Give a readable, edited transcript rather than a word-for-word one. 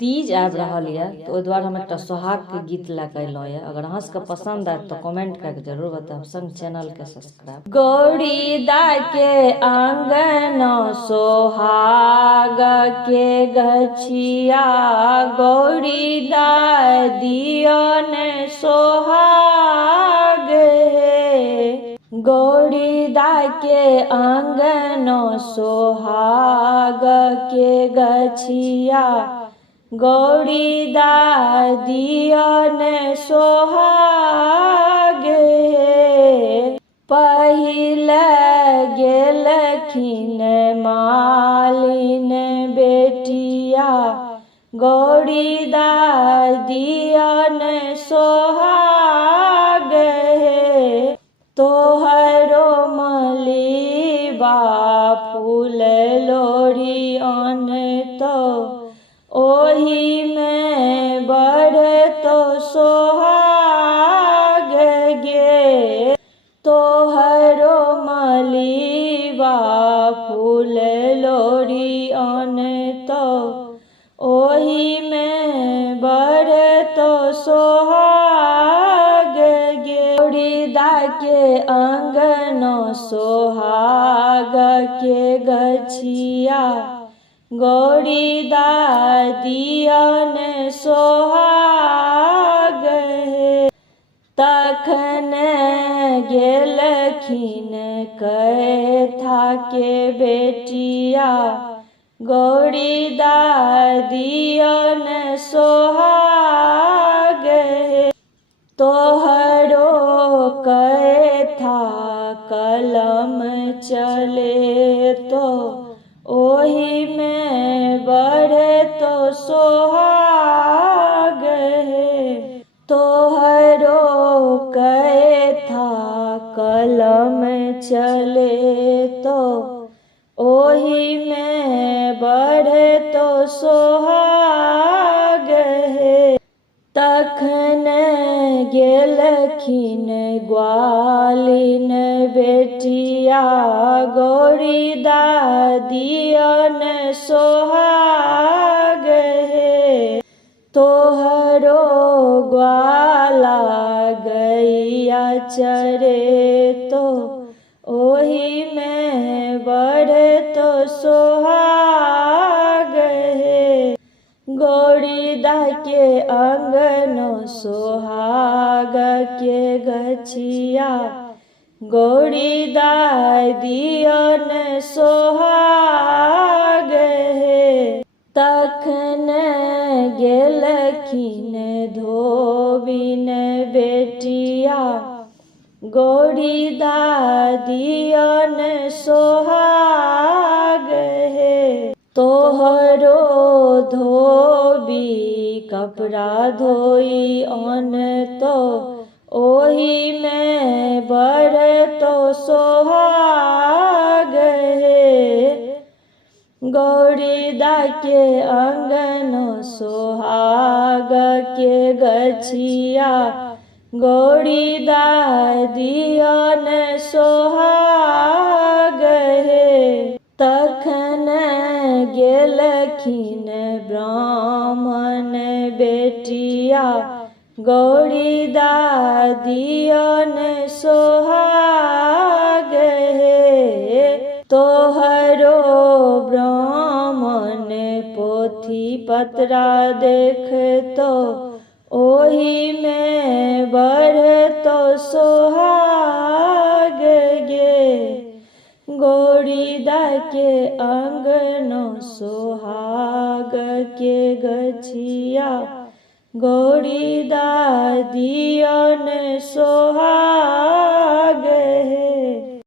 तीज आबि रहल यऽ तो ओहि दुआरे हम एकटा सोहाग के गीत लेके अयलहुँ यऽ। अगर अहाँ सबके पसंद आयत तो कमेंट करके जरूर बताएब, संग चैनल के सब्सक्राइब। गौरी दा के आंगन सोहाग के गछिया, गौरी दा दियन सोहाग हे। गौरी दा के आंगन सोहाग के गछिया, गौरी दा दियन सोहाग हे। पहिल गेलखिन मालिन बेटिया, गौरी दा दियन सोहाग हे। तोहरो मलिबा फूल लोढ़ी अनतो, ओही में बढ़तो सोहाग गे। तोहरो मलिबा फूल लोढ़ी अनतो, ओही में बढ़तो सोहाग गे। गौरी दा के आंगन सोहाग के गछिया, गौरी दा दियन सोहाग हे। तखन गेलखिन कैथा के बेटिया, गौरी दा दियन सोहाग हे। तोहरो कैथा कलम चले तो, ओही में बढ़तो सोहाग हे। तोहरो कैथा कलम चले तो, ओही में बढ़तो सोहाग हे। तखन गेलखिन ग्वालिन बेटिया, गौरी दा दियन सोहाग हे। तोहरो ग्वाला गैया चरे तो, ओही में बढ़तो सोहाग हे। गौरी दा के आंगन सोहाग के गछिया, गौरी दा दियन सोहाग हे। तखन गेलखिन धोबिन बेटिया, गौरी दा दियन सोहाग हे। तोहरो धोबी कपड़ा धोई अनतो, ओही में बढ़तो सोहाग हे। गौरी दा के आंगन सोहाग के गछिया, गौरी दा दियन सोहाग हे। तखन गेलखिन ब्राह्मण बेटिया, गौरी दा दियन सोहाग हे। तोहरो ब्राह्मण पोथी पत्रा देखतो, ओही में बढ़तो सोहाग गे। गौरी दा के आंगन सोहाग के गछिया, गौरी दा दियन सोहाग